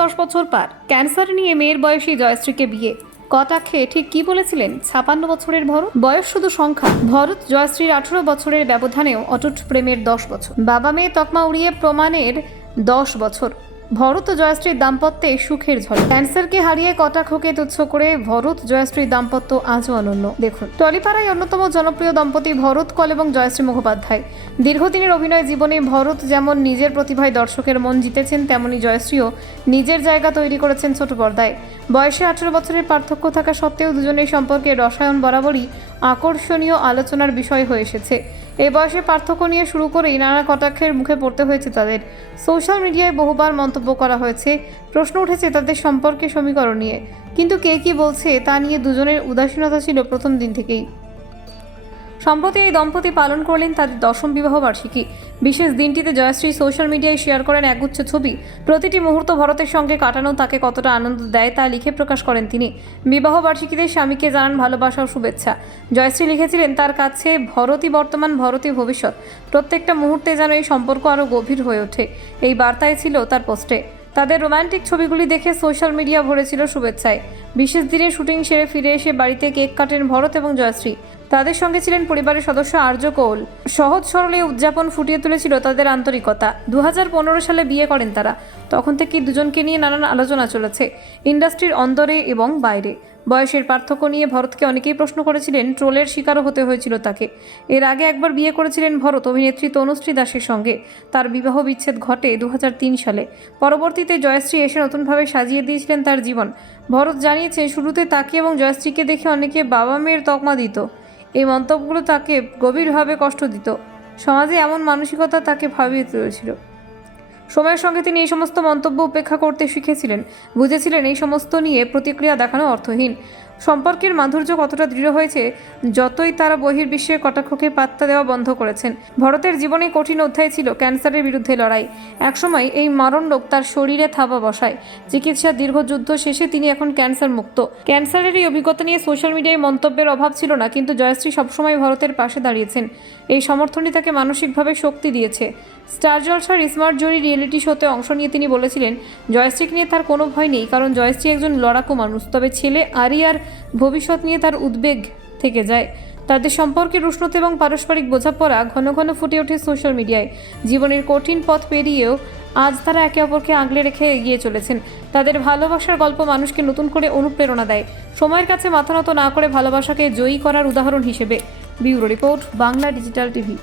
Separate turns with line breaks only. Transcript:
দশ বছর পর। ক্যান্সার নিয়ে মেয়ের বয়সী জয়শ্রীকে বিয়ে। কটাক্ষে ঠিক কি বলেছিলেন ছাপান্ন বছরের ভরত? বয়স শুধু সংখ্যা। ভরত জয়শ্রীর আঠেরো বছরের ব্যবধানেও অটুট প্রেমের দশ বছর। বাবা মেয়ে তকমা উড়িয়ে প্রমাণের দশ বছর। ভরত ও জয়শ্রীর দাম্পত্যে সুখের ঝড় ক্যান্সারকে হারিয়ে কটাক্ষকে তুচ্ছ করে ভরত জয়শ্রীর দাম্পত্য আজও অনন্য। দেখুন, টলিপাড়ায় অন্যতম জনপ্রিয় দম্পতি ভরত কল এবং জয়শ্রী মুখোপাধ্যায়। দীর্ঘদিনের অভিনয় জীবনে ভরত যেমন নিজের প্রতিভায় দর্শকের মন জিতেছেন, তেমনি জয়শ্রীও নিজের জায়গা তৈরি করেছেন ছোট পর্দায়। বয়সে আঠেরো বছরের পার্থক্য থাকা সত্ত্বেও দুজনের সম্পর্কে রসায়ন বরাবরই আকর্ষণীয় আলোচনার বিষয় হয়ে এসেছে। এ বয়সে পার্থক্য নিয়ে শুরু করেই নানা কটাক্ষের মুখে পড়তে হয়েছে তাদের। সোশ্যাল মিডিয়ায় বহুবার মন্তব্য করা হয়েছে, প্রশ্ন উঠেছে তাদের সম্পর্কে সমীকরণ নিয়ে। কিন্তু কে কি বলছে তা নিয়ে দুজনের উদাসীনতা ছিল প্রথম দিন থেকেই। সম্প্রতি এই দম্পতি পালন করলেন তাদের দশম বিবাহ বার্ষিকী বিশেষ দিনটিতে জয়শ্রী সোশ্যাল মিডিয়ায় শেয়ার করেন একগুচ্ছ ছবি। প্রতিটি মুহূর্ত ভরতের সঙ্গে কাটানো, তাকে কতটা আনন্দ দেয় তা লিখে প্রকাশ করেন তিনি। বিবাহ বার্ষিকীতে স্বামীকে জানান ভালোবাসা ও শুভেচ্ছা। জয়শ্রী লিখেছিলেন, তার কাছে ভরতই বর্তমান ভরতই ভবিষ্যৎ। প্রত্যেকটা মুহূর্তে যেন এই সম্পর্ক আরও গভীর হয়ে ওঠে। এই বার্তায় ছিল তার পোস্টে। তাদের রোমান্টিক ছবিগুলি দেখে সোশ্যাল মিডিয়া ভরেছিল শুভেচ্ছায়। বিশেষ দিনে শুটিং সেরে ফিরে এসে বাড়িতে কেক কাটেন ভরত এবং জয়শ্রী। তাদের সঙ্গে ছিলেন পরিবারের সদস্য আর্য কৌল। সহজ সরলে উদযাপন ফুটিয়ে তুলেছিল তাদের আন্তরিকতা। দু হাজার পনেরো সালে বিয়ে করেন তারা। তখন থেকেই দুজনকে নিয়ে নানান আলোচনা চলেছে, ইন্ডাস্ট্রির অন্দরে এবং বাইরে। বয়সের পার্থক্য নিয়ে ভরতকে অনেকেই প্রশ্ন করেছিলেন, ট্রোলের শিকারও হতে হয়েছিল তাকে। এর আগে একবার বিয়ে করেছিলেন ভরত, অভিনেত্রী তনুশ্রী দাসের সঙ্গে। তার বিবাহ বিচ্ছেদ ঘটে দু হাজার তিন সালে। পরবর্তীতে জয়শ্রী এসে নতুনভাবে সাজিয়ে দিয়েছিলেন তার জীবন। ভরত জানিয়েছে শুরুতে তাকে এবং জয়শ্রীকে দেখে অনেকে বাবা মেয়ের তকমা দিত। এই মন্তব্যগুলো তাকে গভীরভাবে কষ্ট দিত। সমাজে এমন মানসিকতা তাকে ভাবিয়ে তুলেছিল। সময়ের সঙ্গে তিনি এই সমস্ত মন্তব্য উপেক্ষা করতে শিখেছিলেন, বুঝেছিলেন এই সমস্ত নিয়ে প্রতিক্রিয়া দেখানো অর্থহীন। সম্পর্কের মাধুর্য কতটা দৃঢ় হয়েছে, যতই তারা বহির্বিশ্বের কটাক্ষকে পাত্তা দেওয়া বন্ধ করেছেন। ভরতের জীবনে কঠিন অধ্যায় ছিল ক্যান্সারের বিরুদ্ধে লড়াই। একসময় এই মারণ রোগ তার শরীরে থাবা বসায়। চিকিৎসার দীর্ঘ যুদ্ধ শেষে তিনি এখন ক্যান্সার মুক্ত। ক্যান্সারের এই অভিজ্ঞতা নিয়ে সোশ্যাল মিডিয়ায় মন্তব্যের অভাব ছিল না, কিন্তু জয়শ্রী সবসময় ভরতের পাশে দাঁড়িয়েছেন। এই সমর্থনই তাকে মানসিকভাবে শক্তি দিয়েছে। স্টার জলসার স্মার্ট জরি রিয়েলিটি শোতে অংশ নিয়ে তিনি বলেছিলেন, জয়শ্রীকে নিয়ে তার কোনো ভয় নেই, কারণ জয়শ্রী একজন লড়াকু মানুষ। তবে ছেলে আরিয়ার ভবিষ্যৎ নিয়ে তার উদ্বেগ থেকে যায়। তাদের সম্পর্কের উষ্ণতা এবং পারস্পরিক বোঝাপড়া ঘন ঘন ফুটে ওঠে সোশ্যাল মিডিয়ায়। জীবনের কঠিন পথ পেরিয়েও আজ তারা একে অপরকে আগলে রেখে এগিয়ে চলেছেন। তাদের ভালোবাসার গল্প মানুষকে নতুন করে অনুপ্রেরণা দেয়। সময়ের কাছে মাথা নত না করে ভালোবাসাকে জয়ী করার উদাহরণ হিসেবে bureau report, Bangla digital TV.